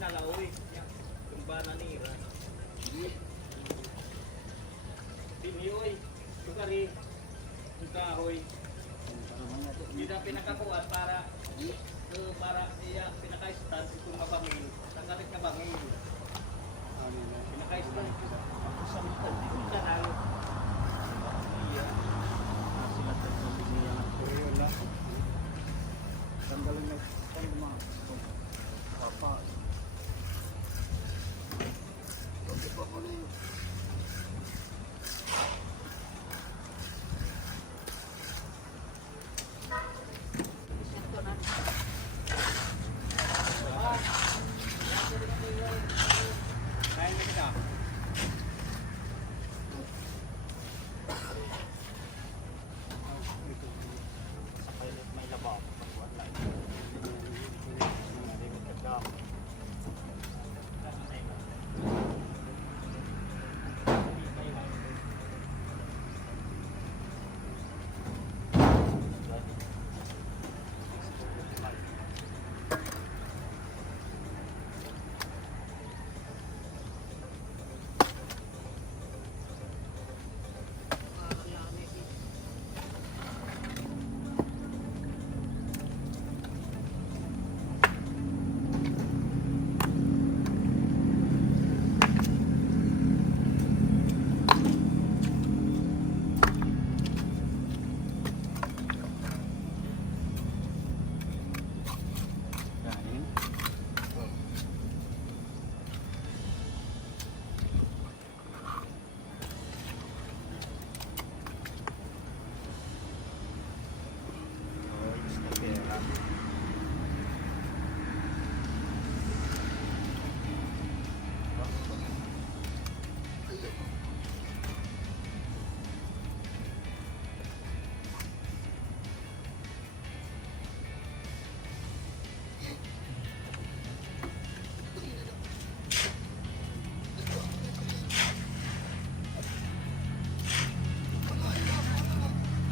nalaoy. Kung ba nanira. Pinioy. Sukari. Kahoy. Hindi na pinakakuha para iya pinaka-stand kung mabangin. Tanggalit na bangin. Pinaka-stand. Ako sa mga hindi ka na. Iya. Sila tayo niya na kuya na. Tanggalin na stand mga papa. Okay pa ko na.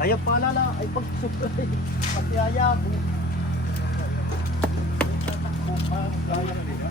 Kaya paalala ay pagsuplay, pagkaya mo. Kaya na nila.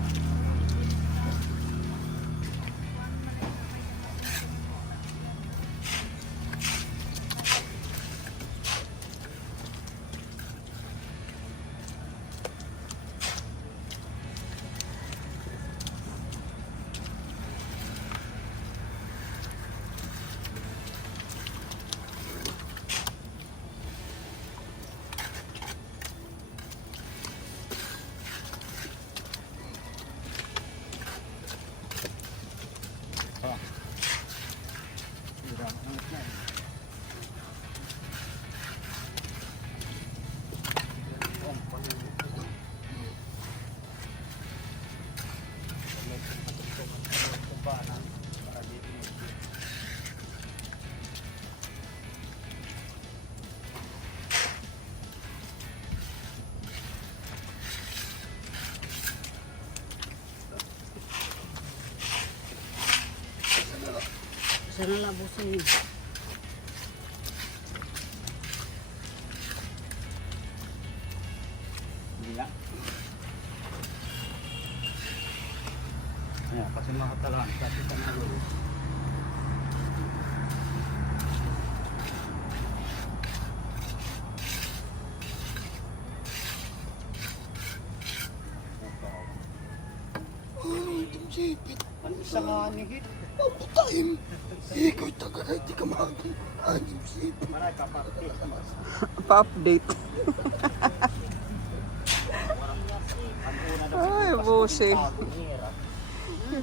Sana labusin. Gila. Ayan, kasi makatalaan. Kasi ka na lulus. Ang isa nga nihit. Pagputahin, ikaw taga di ka mahagin. Anim sip. Maray ka pa. Pa-update. Ay, busi.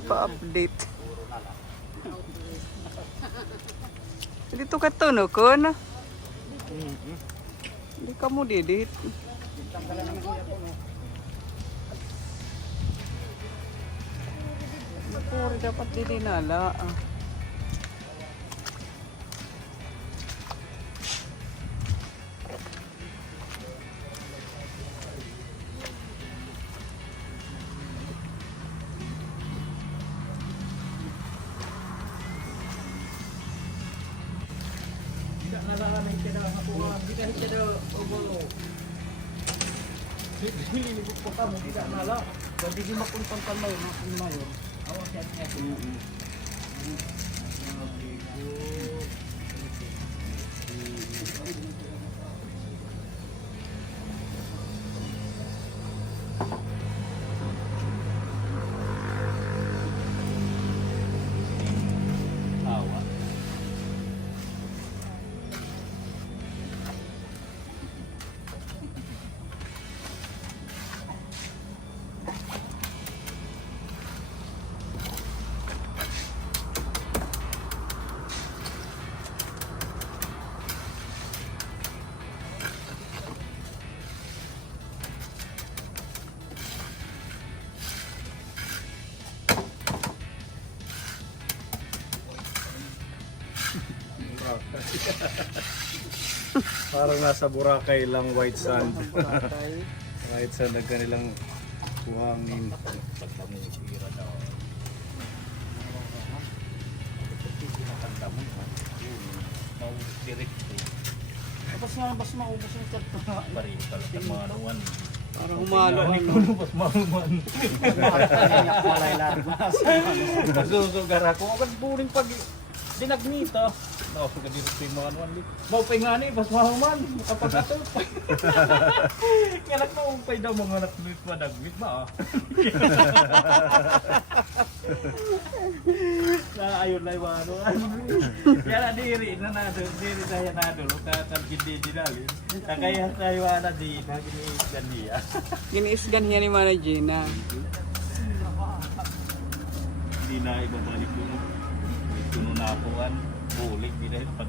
Pa-update. Dito ka tuno ko na. Hindi ka mo didit. Napuri dapat didinala. Tidak nalaman kita makuha. Kita hanya ada umur. Dililibot ko ka mo, di ka nala. Pwede di makuntantan mo yun, mayon. Awa siya niya. Awa. Parang nasa Boracay lang, white sand. White sand ang kanilang buhangin. Pagkamusira daw. Nakakanda mo. Mau-direct eh. Tapos nga, mas maubos yung karto nga. Parin talaga mga nawan. Parang umalo ang Mas mahuman. Kanya walay larmas. Nasusugar ako. Agad buring pag dinagnita. Nakasugar dito sa mga nawan. Mau pa nga ni, mas mahuman. Kapag ato. Kaya nagpaumpay daw mga nakluit madagwit ba ah. Ayun na yung mga nawan. Kaya na diri na nadul. Diri tayo nadul. Kakagin di dinalin. Kaya tayo na di. Naginiisgan niya. Giniisgan niya ni Mana Gina. Hindi na ibabalik ko. May tuno na ako an. Bulik. Hindi na pag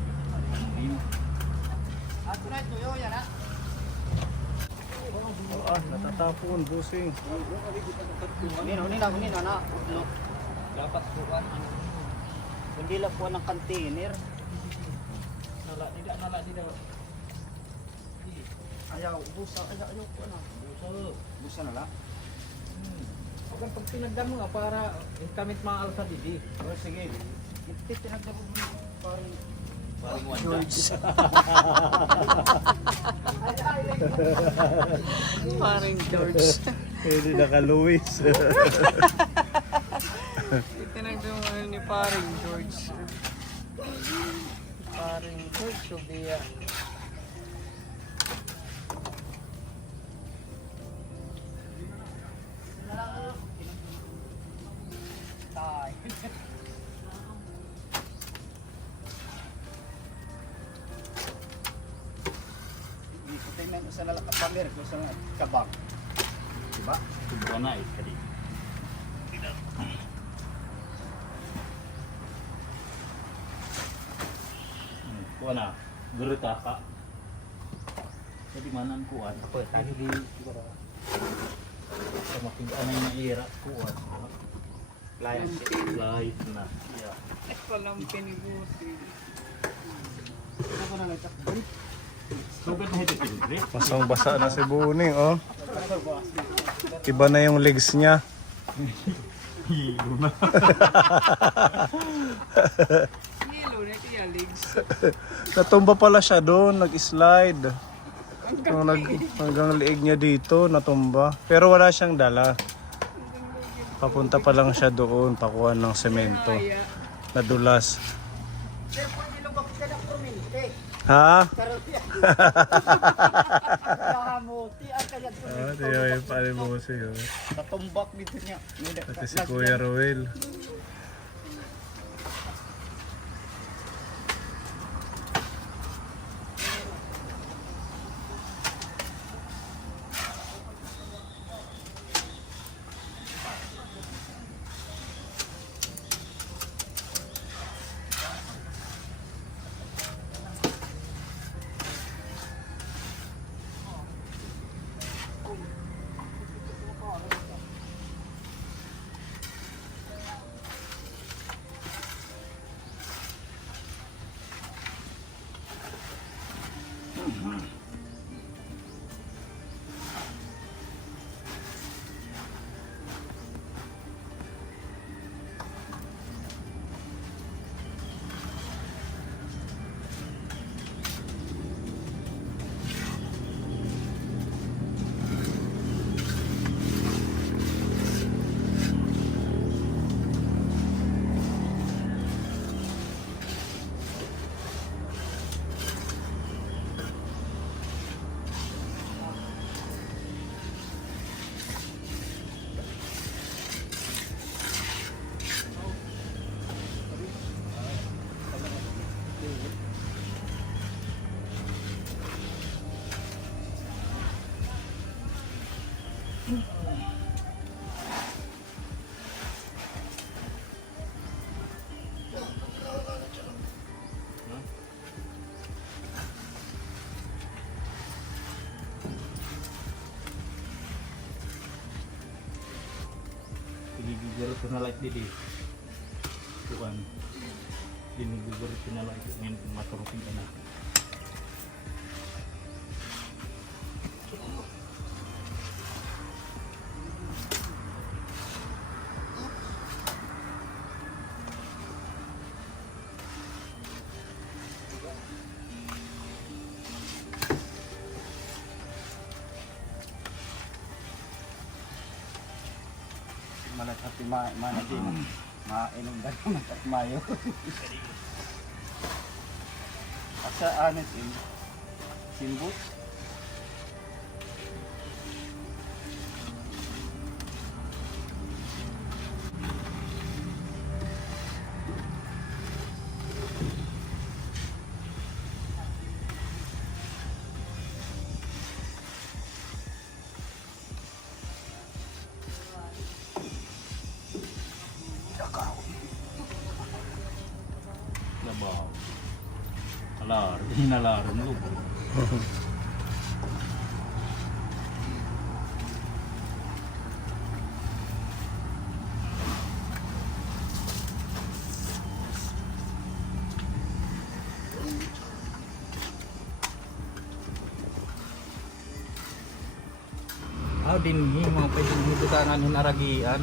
Ato na ito, yan ha. Natatapon, busing. Nino na, utlo. dapat bukan. Kundi lang po ng container. Nala tidak. Ayaw, busa, ayaw po na. Busa na lang. Huwag pag pinagdan mo nga para kamit maal sa didi. O sige. Ito tinagdabo mo. Parang Parang wanda. Paring George. Pwede naka-Louis. Itinagduman ni Paring George. Paring George, Ubia. tay. Tingnan ko sa nalakapamer ko sa kabang. Diba? Subukan na eh. Kadi. Kuha na. Gerita ka. Jadi manan kuat. Apa tadi di sama pinanay na ira kuat. Layan. Light na. Yeah. Walang pinibuti. Ako na lang takbo. Sugat na ito siyempre. Basang-basa na si Buning, oh. Iba na yung legs niya. Hilo na. Hilo na kaya legs. Natumba pala siya doon, nag-slide. Hanggang liig niya dito, natumba. Pero wala siyang dala. Papunta pa lang siya doon, pakuha ng semento. Nadulas. Ha? Kahamuti ang kaya Tiyo yung palimusi. natumbak dito niya. Pati si Kuya Ruel. Pinigiguro ko na like didi. Tuan. Pinigiguro ko na like ngayon maturutin ka na. Malat hati mana din. Mainom ka naman at mayo. Asa anet in simbot. Labaw. Alar, hinalar mo. Din mga pwedeng hidutangan hinaragian.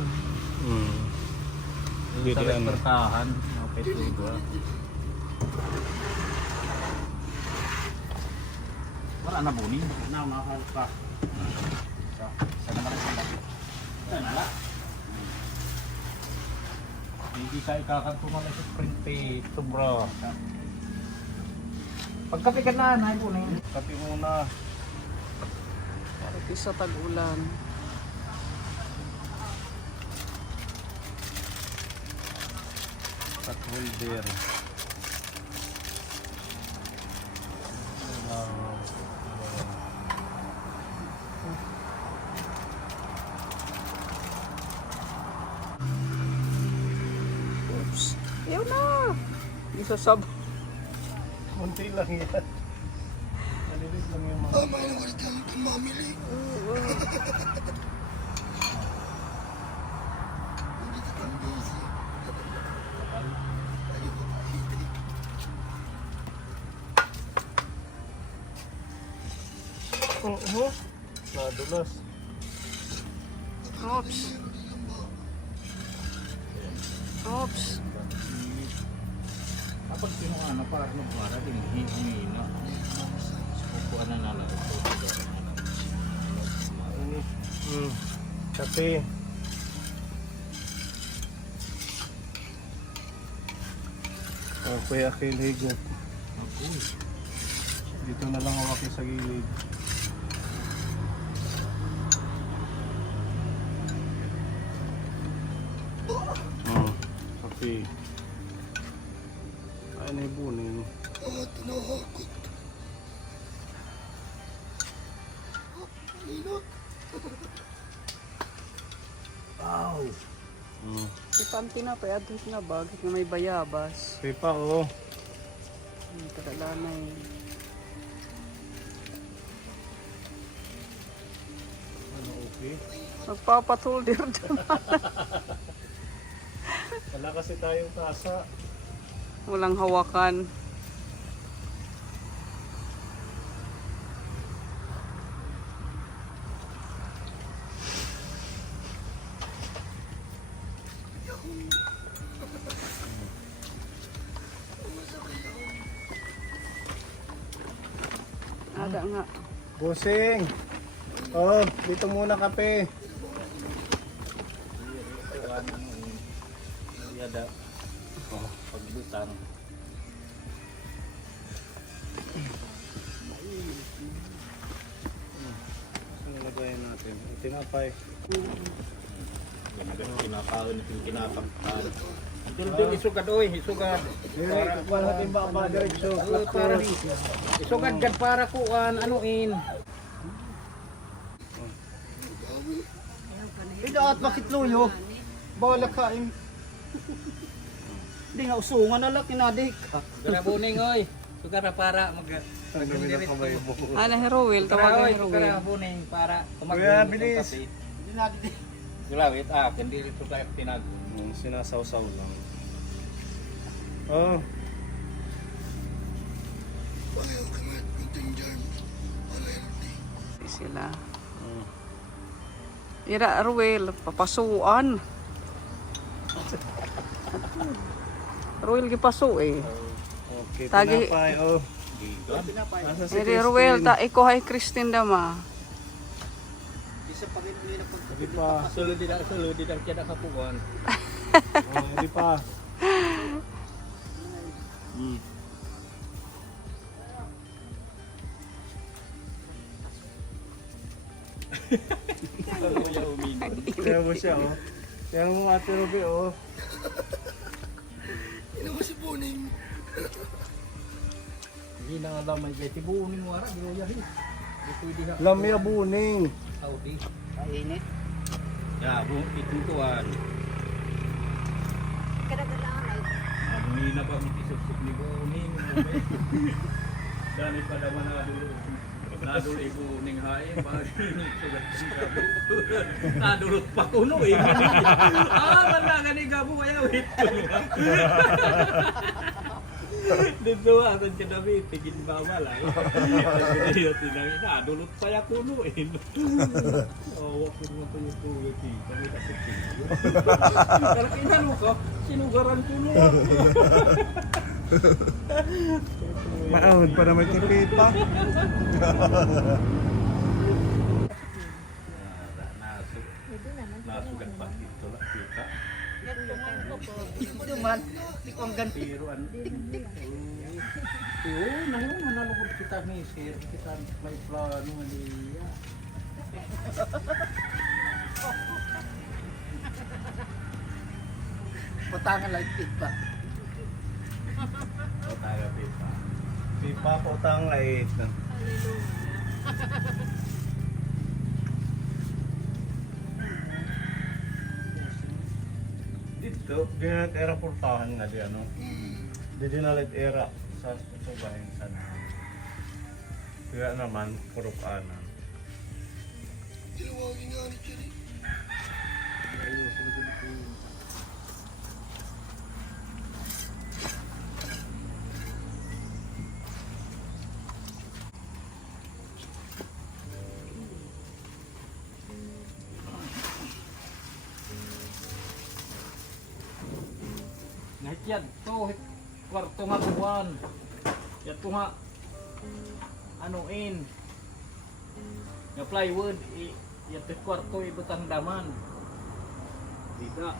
Pwede Sa ano. bertahan, mga pwedeng wala na buning. Mahal pa. Sa naman sa Wala. Hindi tayo kakantungan na sa print ito bro. Pagkape ka na, nahin po na yun. Kape muna. Ito sa tag-ulan. Cut holder. Oops. Ayaw na! Isasab. Kunti lang yan. Malilit lang yung mga. Tama na ulit lang itong mamili. Hindi ka kang busy. Oo. Nadulas. Oops. Oops. Kapag kinuha na para para din hihina. Pupuan na lang. Kape. Okay, akilig. Dito na lang hawaki sa gilid. Kape. Ay, naibunin. Tinahakot. Inot. Wow! Ipanti na pa, adult na ba? Kahit na may bayabas. Kape pa, oh. Kadalanay. Ano, okay? Magpapatulder doon. Wala kasi tayong kasa. Walang hawakan. Ada nga. Busing! Oh, dito muna kape. Yada. Oh, pagbutan. Ano lagayan natin? Tinapay. Kinakaon natin kinapaktaan. Dito isugad oy, isugad. Para wala natin ba diretso. Para isugad gad para kuan anuin. Daat bakit luyo? Bala kain. Hindi nga usungan na lang kinadik. Gara buning oy. Sugar na para mag Ano, Heruel, tawagan Oy, Heruel. sugar buning para Kuya, bilis. Hindi natin. Gulawit kundi ito tayo tinag. Sinasawsaw lang. Oh, Ayaw ka mat, kunting dyan. Ayaw di. Sila. Ira, Ruel, papasuan. Ruel, gipaso eh. okay. Tagi- Tinapay, oh. Nasa si Iri, Ruel, iko hay Christine dama. Isa pa rin nila pag Hindi pa. Sulod din ang kaya nakapuan. Oh, hindi pa. Kaya mo siya, oh. Kaya mo Ate Ruby, oh. Ina mo si Boning. Hindi na nga lamay kaya tibuunin mo ara ginuyahin. Di pwede ha. Lamya buning. Audi. kainit. Ya, bu itutuan. Hindi na ba mitisok ni buuning. Dani pada mana dulu. Nadul ibu ning hae pag sugat gabu. Nadulot pa kuno eh. Wala gani gabu kaya wait. Dito aton ka David tigin bawal ay. Dito tinang nadulot pa ya kuno eh. Oh, waktu mo to yung tulo ti. Kami ta kucing. Kalau kinano ko, sinugaran kuno. Maahon pa naman kay Pipa. Nasugat pa dito lah kita. Hindi mo naman. Hindi ko ang ganti. Pero ano? Oo, nanalugod kita ni sir. Kita may plano niya. Patangan lang pa. O tayo Pipa. Pipa po tang lait. Dito, dinat-era portahan nga di ano. Di dinalit-era sa bahin sana. Kaya naman, puro kanan. Tinawagin nga ni Jerry. Nahityad to, kwarto nga buwan. Yan to nga, ano in, nga plywood, yan to kwarto, ibutang daman. Dita.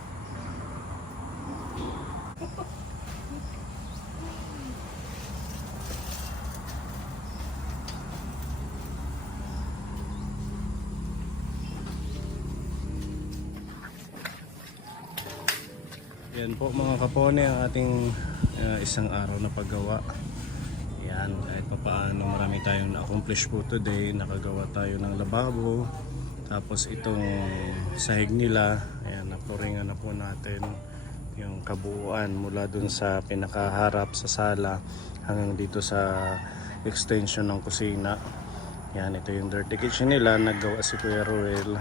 Yan po mga kapone ang ating isang araw na paggawa. Yan, kahit pa paano marami tayong na-accomplish po today. Nakagawa tayo ng lababo. Tapos itong sahig nila, ayan, napluringan na po natin yung kabuuan mula dun sa pinakaharap sa sala hanggang dito sa extension ng kusina. Yan, ito yung dirty kitchen nila, naggawa si Kuya Ruel.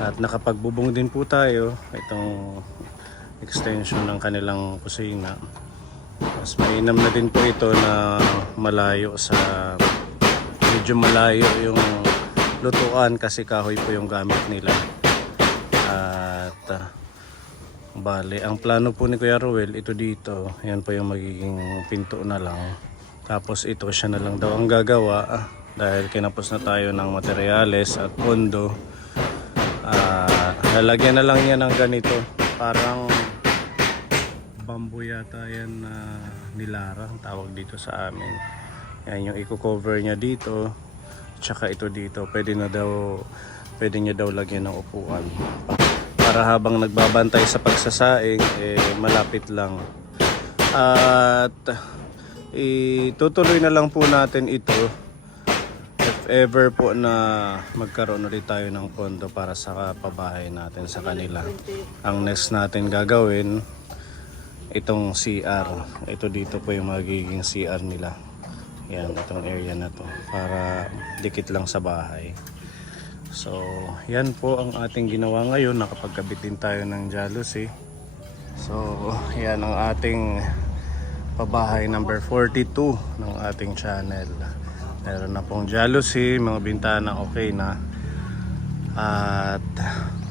At nakapagbubong din po tayo itong extension ng kanilang kusina. Mas mainam na din po ito na malayo sa medyo malayo yung lutuan kasi kahoy po yung gamit nila. At bale, ang plano po ni Kuya Ruel ito dito, yan po yung magiging pinto na lang. Tapos ito siya na lang daw ang gagawa dahil kinapos na tayo ng materyales at pondo. Lalagyan na lang niya ng ganito, parang bamboo yata yan na nilara ang tawag dito sa amin. Yan yung i-cover niya dito, tsaka ito dito pwede niya daw lagyan ng upuan para habang nagbabantay sa pagsasaing malapit lang. At itutuloy na lang po natin ito. At if ever po na magkaroon ulit tayo ng pondo para sa pabahay natin sa kanila, ang next natin gagawin, itong CR. Ito dito po yung magiging CR nila. Yan, itong area na to. Para dikit lang sa bahay. So, yan po ang ating ginawa ngayon. Nakapagkabit din tayo ng jalousie. So, yan ang ating pabahay number 42 ng ating channel. Meron na pong jalousie, mga bintana okay na. At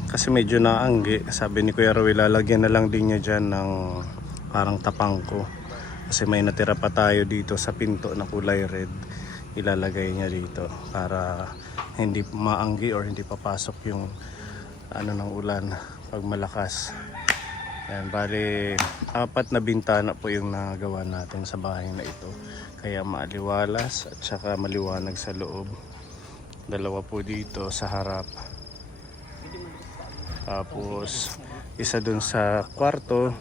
kasi medyo naanggi, sabi ni Kuya Roy, lalagyan na lang din niya dyan ng parang tapangko. Kasi may natira pa tayo dito sa pinto na kulay red. Ilalagay niya dito para hindi maanggi or hindi papasok yung ano ng ulan pag malakas. Yan, bali 4 na bintana po yung nagawa natin sa bahay na ito. Kaya maaliwalas at saka maliwanag sa loob. 2 po dito sa harap. Tapos isa dun sa kwarto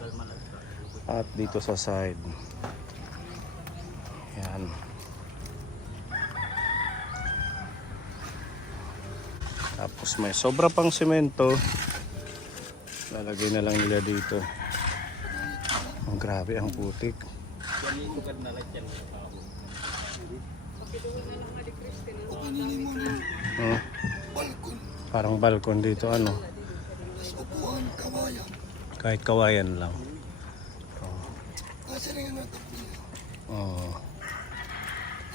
at dito sa side. Yan. Tapos may sobra pang semento. Lalagay na lang nila dito. Ang grabe ang putik. Balkon. Parang balkon dito ano. Tapos upuan, kawayan. Kahit kawayan lang. Kasi rin nga tapos. Oo,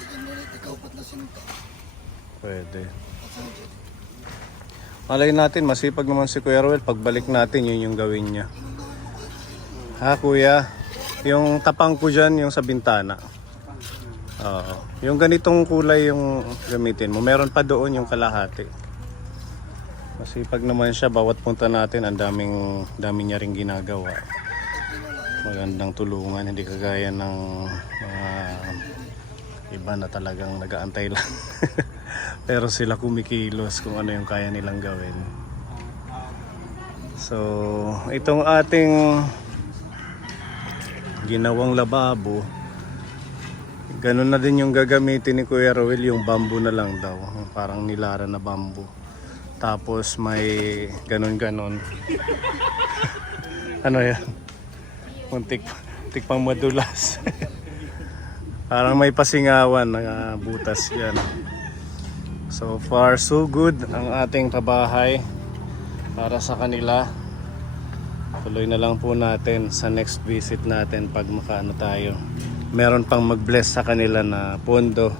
Tignan mo ulit, ikaw ba't na sinunta? pwede. At saan dyan? Malay natin, masipag naman si Kuya Ruel. Pagbalik natin, yun yung gawin niya. Ha, Kuya? Yung tapang ko dyan, yung sa bintana. Oo. Yung ganitong kulay yung gamitin mo. Meron pa doon yung kalahati. Masipag naman siya. Bawat punta natin, ang dami niya ring ginagawa. Magandang tulungan. Hindi kagaya ng mga iba na talagang nag-aantay lang. Pero sila kumikilos kung ano yung kaya nilang gawin. So, itong ating ginawang lababo, ganun na din yung gagamitin ni Kuya Roel, yung bamboo na lang daw. Parang nilara na bamboo. Tapos may ganun-ganon. Ano yan? Muntik pang madulas. Parang may pasingawan na butas yan. So far so good ang ating pabahay para sa kanila. Tuloy na lang po natin sa next visit natin pag makaano tayo. Meron pang mag-bless sa kanila na pondo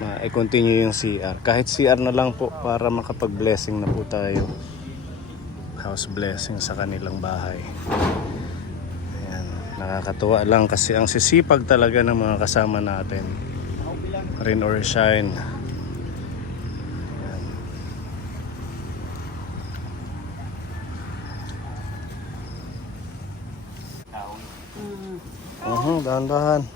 na i-continue yung CR. Kahit CR na lang po para makapag-blessing na po tayo. House blessing sa kanilang bahay. Ayan, nakakatuwa lang kasi ang sisipag talaga ng mga kasama natin. Rain or shine. Dahan-dahan.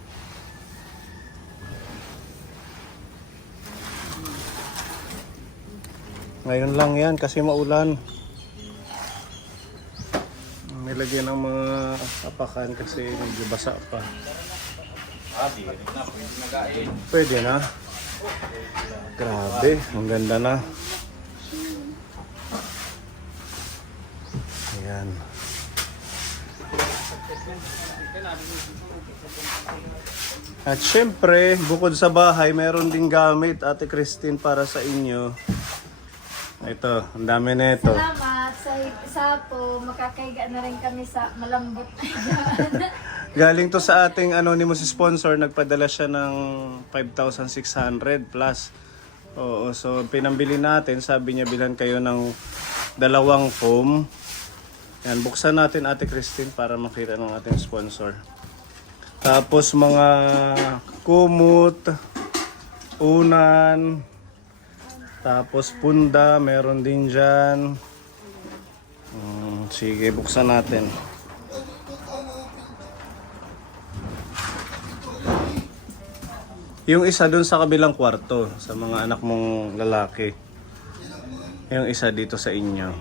Ngayon lang yan kasi maulan. Nilagyan ng mga apakan kasi medyo basa pa. Pwede na. Grabe, ang ganda na. Ayan. At syempre, bukod sa bahay, meron ding gamit, Ate Christine, para sa inyo. Ito, ang dami na ito. Salamat sa po, makakaiga na rin kami sa malambot. Galing to sa ating anonymous sponsor, nagpadala siya ng 5,600 plus. Oo, so pinambili natin, sabi niya bilhan kayo ng 2 foam. Yan, buksan natin Ate Christine para makita ng ating sponsor. Tapos mga kumot, unan, tapos punda, meron din dyan. Sige, buksan natin. Yung isa dun sa kabilang kwarto, sa mga anak mong lalaki. Yung isa dito sa inyo.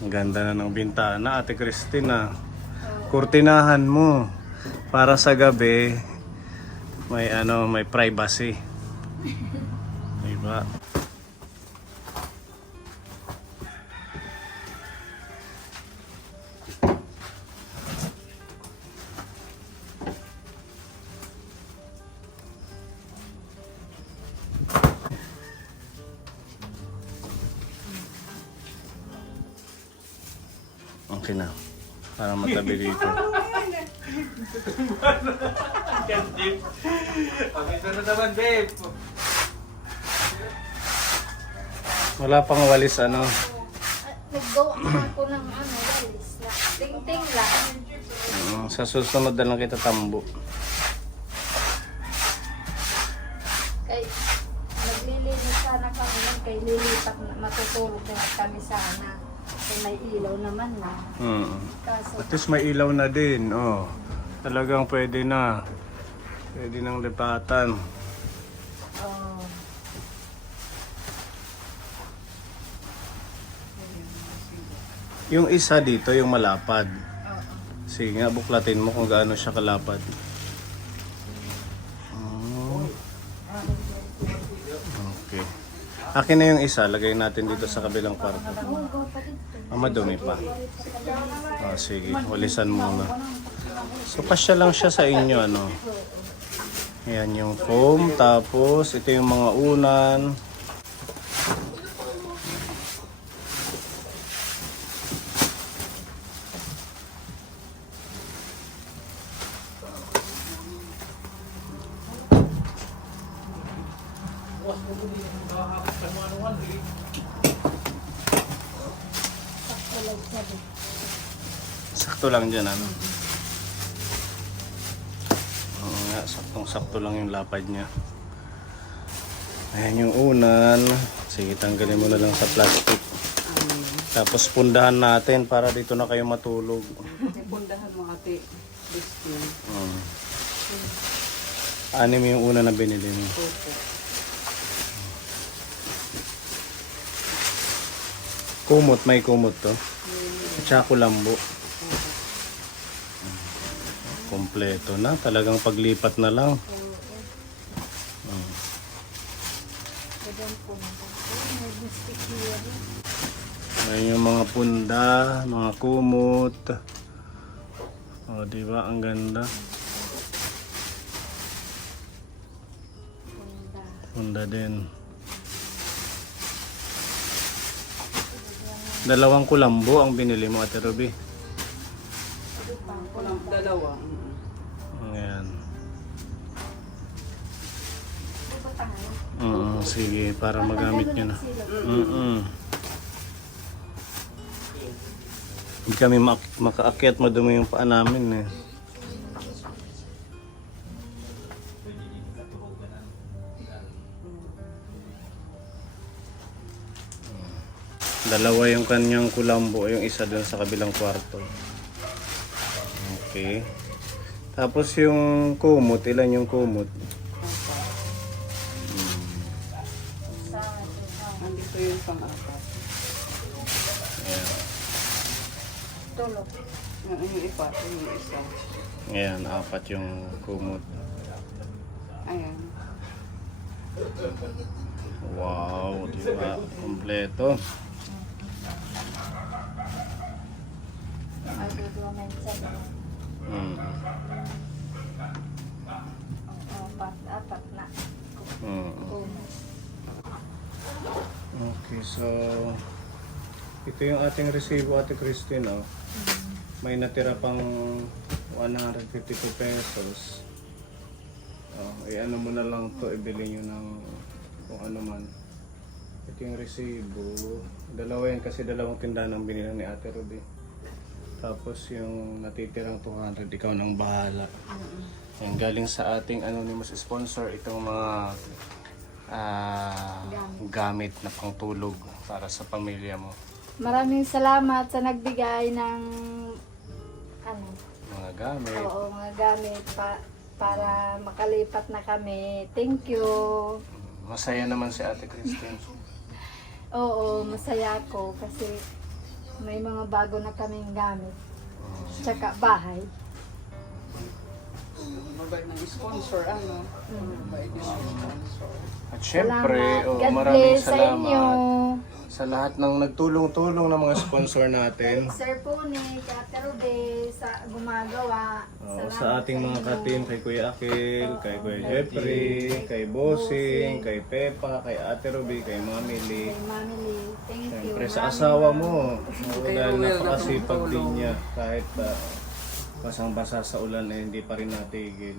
Ang ganda na ng bintana, Ate Christina. Kurtinahan mo para sa gabi may may privacy. Diba? Okay na. Para matabi dito. Gandip. Okay, na naman, babe. Wala pang walis ano. Naggawa na ako ng walis na. Ting-ting lang. Sa susunod na lang kita tambo. Kay, naglilinis sana kami nun. Kay lilipat na matutulog na kami sana. Kay may ilaw naman na. Kaso, At least may ilaw na din. Oh. Talagang pwede na. Pwede nang lipatan. oh, Yung isa dito, yung malapad. Sige nga, buklatin mo kung gaano siya kalapad. Oh. Okay. Akin na yung isa, lagay natin dito sa kabilang kwarto. Madumi pa. Sige, walisan muna. So, kasya lang siya sa inyo, ano. Ayan yung foam, tapos ito yung mga unan. Sakto lang dyan, ano. Oo nga, saktong-sakto lang yung lapad niya. Ayan yung unan. Sige, tanggalin mo na lang sa plastic. Tapos pundahan natin para dito na kayo matulog. Pundahan mo ate. Christine. Anim yung una na binili mo. Opo. Kumot, may kumot to. At saka kulambo. Kompleto na. Talagang paglipat na lang. Ayan yung mga punda, mga kumot. O, diba? Ang ganda. Punda din. Dalawang kulambo ang binili mo, Ate Ruby. Walang dalawa. Ayan. Sige, para magamit nyo na. Hindi kami makaakyat, madumi yung paa namin eh. Dalawa yung kanyang kulambo, yung isa dun sa kabilang kwarto. Okay. Tapos yung kumot, ilan yung kumot? Nandito yung pang-apat. Ayan. tulog. Yung ipa, yung isa. Ayan, apat yung kumot. Ayan. Wow, diba? Kompleto. Ay, dudwa minsan. Apat na. Okay, so ito yung ating resibo, Ate Christine, oh. May natira pang 152 pesos. Oh, ano mo na lang to, ibili nyo ng kung ano man. Ito yung resibo. Dalawa yan kasi dalawang tindahan ang binila ni Ate Ruby. Tapos yung natitirang 200, ikaw nang bahala. Yan, galing sa ating anonymous sponsor, itong mga gamit na pangtulog para sa pamilya mo. Maraming salamat sa nagbigay ng Mga gamit. Oo, mga gamit para makalipat na kami. Thank you. Masaya naman si Ate Christine. Oo, masaya ako kasi may mga bago na kaming gamit. Tsaka bahay. Mabait ng sponsor, ano? Mabait yung sponsor. At syempre, Salamat. God maraming bless sa inyo. salamat sa lahat ng nagtulong-tulong ng mga sponsor natin. Sir Puni, Ate Ruby, sa gumagawa. Salamat Sa ating mga inyo. ka-team, kay Kuya Akil, kay Kuya Jeffrey, kay Bossing, kay Pepa, kay Ate Ruby, kay Mami Lee. Kay Mami Lee. Thank you. Siyempre sa Maraming asawa mo, Kay dahil Ruel, napakasipag din nakatulong. niya kahit basang-basa sa ulan eh, hindi pa rin natigil.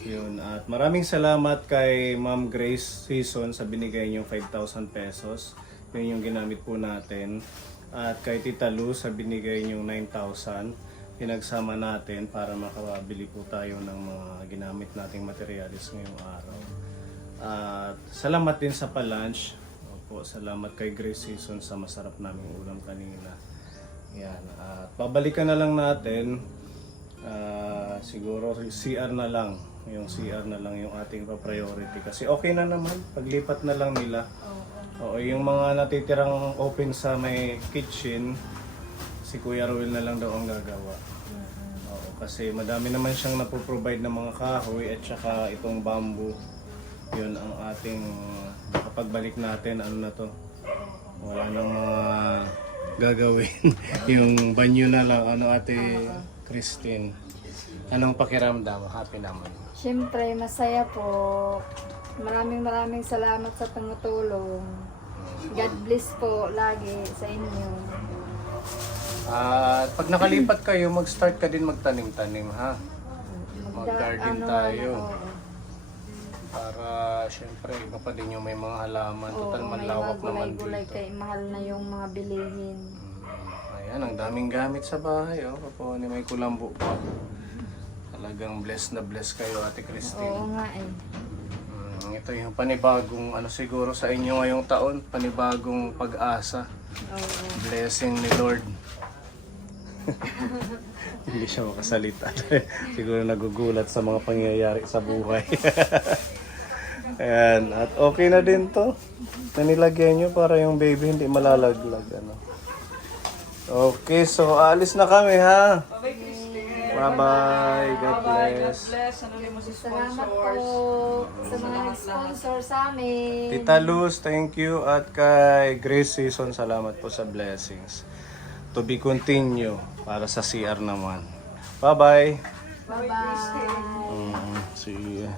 Yun. At maraming salamat kay Ma'am Grace Season sa binigay niyong 5,000 pesos. Yun yung ginamit po natin. At kay Tita Luz sa binigay niyong 9,000. Pinagsama natin para makabili po tayo ng mga ginamit nating materialis ngayong araw. At salamat din sa pa-lunch. Opo, salamat kay Grace Season sa masarap naming ulam kanina. Yan. At babalikan na lang natin. Siguro CR na lang. Yung CR na lang yung ating priority. Kasi okay na naman. Paglipat na lang nila. Oo, yung mga natitirang open sa may kitchen, si Kuya Ruel na lang daw ang gagawa. Oo, kasi madami naman siyang napoprovide ng mga kahoy at saka itong bamboo. Yun ang ating kapagbalik natin, ano na to. Wala nang mga gagawin. Yung banyo na lang, ano Ate Christine. Anong pakiramdam? Happy naman. Siyempre, masaya po. Maraming salamat sa tumutulong. God bless po lagi sa inyo. At pag nakalipat kayo, mag-start ka din magtanim-tanim, ha? Mag-garden tayo. Para syempre, iba pa din yung may mga halaman. Total May manlawak mga naman gulay-gulay dito. kay mahal na yung mga bilihin. Ayan, ang daming gamit sa bahay. Oh. Kapag may kulambo pa. Talagang blessed na blessed kayo, Ate Christine. Oo nga eh. Ito yung panibagong ano siguro sa inyo ngayong taon, panibagong pag-asa. Oo. Blessing ni Lord. Hindi siya makasalita. Siguro nagugulat sa mga pangyayari sa buhay. Ayan, at okay na din to. Nanilagyan nyo para yung baby hindi malalaglag. Ano. Okay, so alis na kami ha. Bye-bye. God bless. Bless, ano mo si Salamat sponsors. po sa mga nag-sponsor sa amin. Tita Luz, thank you. At kay Grace Season, salamat po sa blessings. To be continue para sa CR naman. Bye-bye. Bye-bye. See ya.